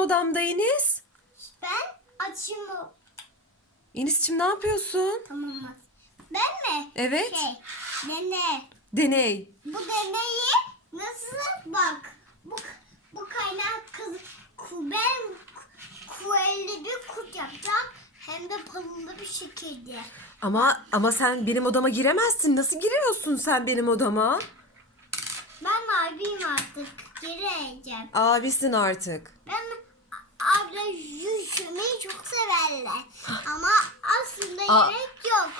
odamda Enis? Ben açayım o. Enis'cim ne yapıyorsun? Tamam? Ben mi? Evet. Şey, dene. Deney. Bu deneyi nasıl bak. Bu bu kaynak kız ben kuvvetli bir kurt yapacağım. Hem de parıldı bir şekilde. Ama ama sen benim odama giremezsin. Nasıl giriyorsun sen benim odama? Ben abiyim artık. Geri eğeceğim. Abisin artık. Ben abla yüzmeyi çok severler. Ama aslında Aa. gerek yok.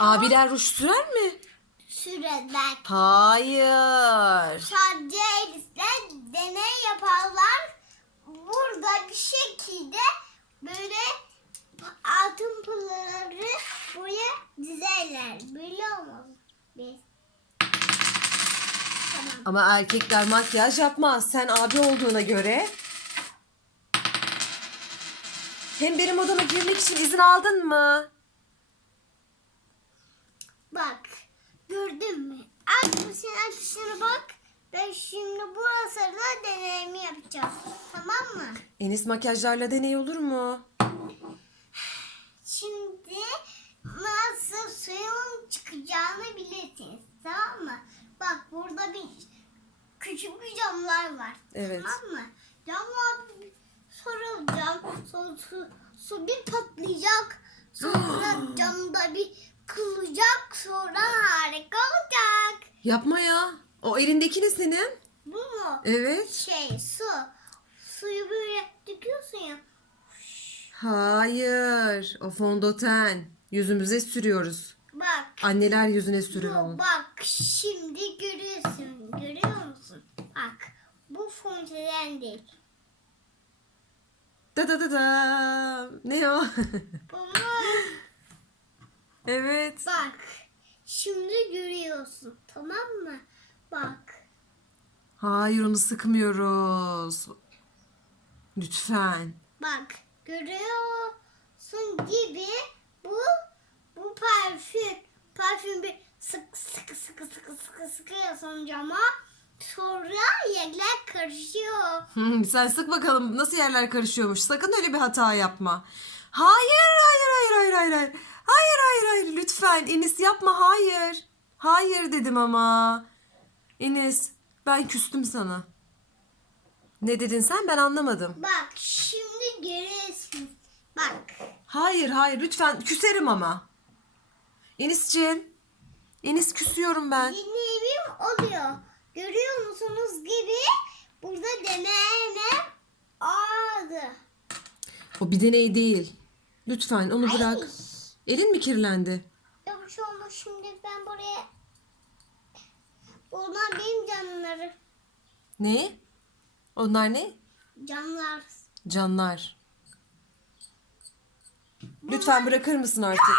Abiler ruj sürer mi? Süreden. Hayır. Sadece Elis'le deney yaparlar. Burada bir şekilde böyle altın pulları buraya dizerler. Biliyor musun? Biz. Ama erkekler makyaj yapmaz. Sen abi olduğuna göre. Hem benim odama girmek için izin aldın mı? Bak. Gördün mü? Aç bu sen açışına bak. Ben şimdi burası da deneyimi yapacağım. Tamam mı? Enis makyajlarla deney olur mu? Şimdi nasıl suyun çıkacağını bilirsiniz. Tamam mı? Bak burada bir küçük bir camlar var. Evet. Tamam mı? Camlar bir- sonra cam sonra su, su bir patlayacak. Sonra camda bir kılacak. Sonra harika olacak. Yapma ya. O elindeki ne senin? Bu mu? Evet. Şey su. Suyu böyle döküyorsun ya. Hayır. O fondöten. Yüzümüze sürüyoruz. Bak. Anneler yüzüne Bu onu. bak şimdi görüyorsun. Görüyor musun? Bak. Bu fonten değil. Da da da da. Ne o? Mu? evet. bak. Şimdi görüyorsun. Tamam mı? Bak. Hayır onu sıkmıyoruz. Lütfen. Bak. Görüyorsun gibi bu bu parfüm. Parfüm bir sık sık sık sık sık sıkıyorsun cama. Sonra yerler karışıyor. Hmm, sen sık bakalım nasıl yerler karışıyormuş. Sakın öyle bir hata yapma. Hayır, hayır, hayır, hayır, hayır, hayır. Hayır, hayır, hayır. Lütfen Enis yapma. Hayır. Hayır dedim ama. Enis, ben küstüm sana. Ne dedin sen? Ben anlamadım. Bak şimdi görüyorsun. Bak. Hayır, hayır. Lütfen küserim ama. Enis'ciğim. Enis küsüyorum ben. Deneyimim oluyor. Görüyor musunuz gibi burada deneme aldı. O bir deney değil. Lütfen onu bırak. Ay. Elin mi kirlendi? Yok şey olmaz şimdi ben buraya Bunlar benim canları. Ne? Onlar ne? Canlar. Canlar. Lütfen bırakır mısın artık?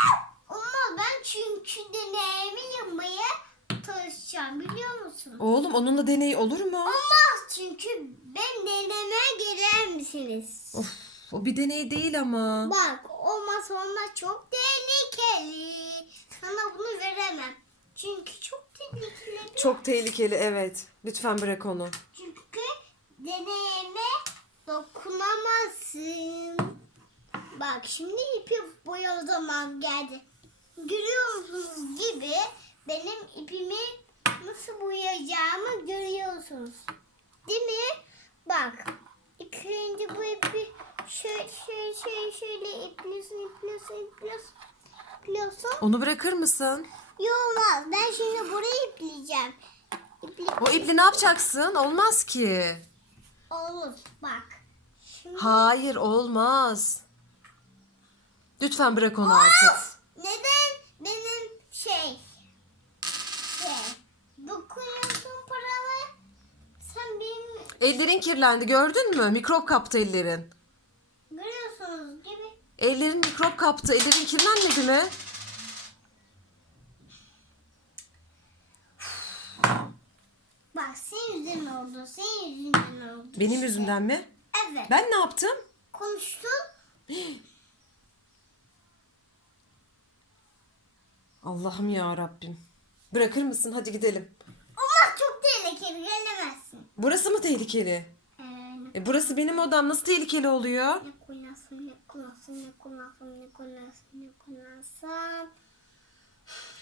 Ama ben çünkü deneyimi yapmaya çalışacağım biliyor musun? Oğlum onunla deney olur mu? Olmaz çünkü ben deneme gelir misiniz? Of, o bir deney değil ama. Bak olmaz olmaz çok tehlikeli. Sana bunu veremem. Çünkü çok tehlikeli. bir- Çok tehlikeli evet. Lütfen bırak onu. Çünkü deneyime dokunamazsın. Bak şimdi ipi boya zaman geldi. Benim ipimi nasıl boyayacağımı görüyorsunuz. Değil mi? Bak. İlk önce bu ipi şöyle şöyle şöyle, şöyle ipliyorsun ipliyorsun ipliyorsun. ipliyorsun. Onu bırakır mısın? Olmaz. Ben şimdi burayı ipleyeceğim. İplik O iple ne yapacaksın? Olmaz ki. olur. Bak. Şimdi Hayır olmaz. Lütfen bırak onu artık. Neden benim şey şey dokunuyorsun paramı sen benim Ellerin kirlendi gördün mü? Mikrop kaptı ellerin. görüyorsunuz gibi Ellerin mikrop kaptı. Ellerin kirlenmedi mi? bak senin yüzünden oldu senin yüzünden oldu. Benim yüzümden mi? Evet. Ben ne yaptım? konuştun Allah'ım ya Rabbim. Bırakır mısın? Hadi gidelim. ama çok tehlikeli gelemezsin. Burası mı tehlikeli? Ee, E burası benim odam. Nasıl tehlikeli oluyor? Ne kullansın, ne kullansın, ne kullansın, ne kullansın, ne kullansın.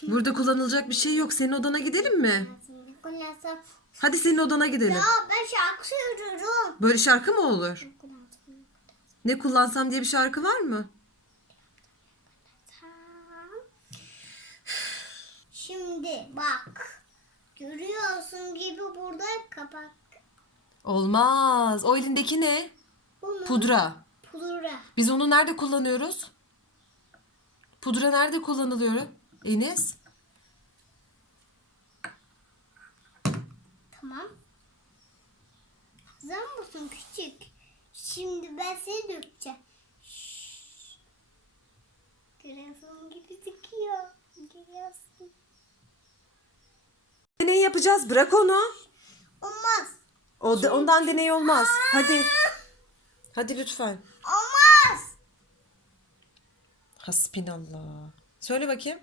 Burada kullanılacak bir şey yok. Senin odana gidelim mi? Ne kullansın. Hadi senin odana gidelim. Ya ben şarkı söylüyorum. Böyle şarkı mı olur? Ne kullansam diye bir şarkı var mı? Bak. Görüyorsun gibi burada kapak. Olmaz. O elindeki ne? Bu mu? Pudra. Pudra. Biz onu nerede kullanıyoruz? Pudra nerede kullanılıyor? Enes? Tamam. Hazır mısın küçük? Şimdi ben seni dökeceğim. Şşş. Görüyorsun gibi çıkıyor. Görüyorsun. Deney yapacağız. Bırak onu. Olmaz. O de, ondan deney olmaz. Hadi. Hadi lütfen. Olmaz. Hasbinallah. Söyle bakayım.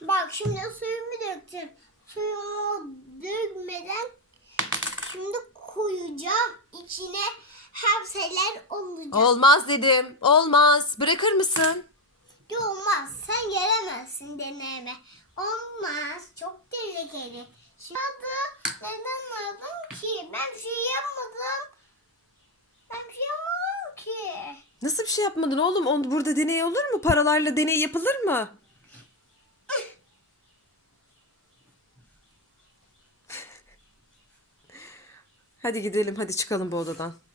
Bak şimdi suyumu döktüm. Suyumu dökmeden şimdi koyacağım içine her şeyler olacak. Olmaz dedim. Olmaz. Bırakır mısın? Olmaz. Sen gelemezsin deneme. Olmaz. Çok tehlikeli. Şimdi neden aldın ki? Ben bir şey yapmadım. Ben bir şey yapmadım ki. Nasıl bir şey yapmadın oğlum? On, burada deney olur mu? Paralarla deney yapılır mı? Hadi gidelim. Hadi çıkalım bu odadan.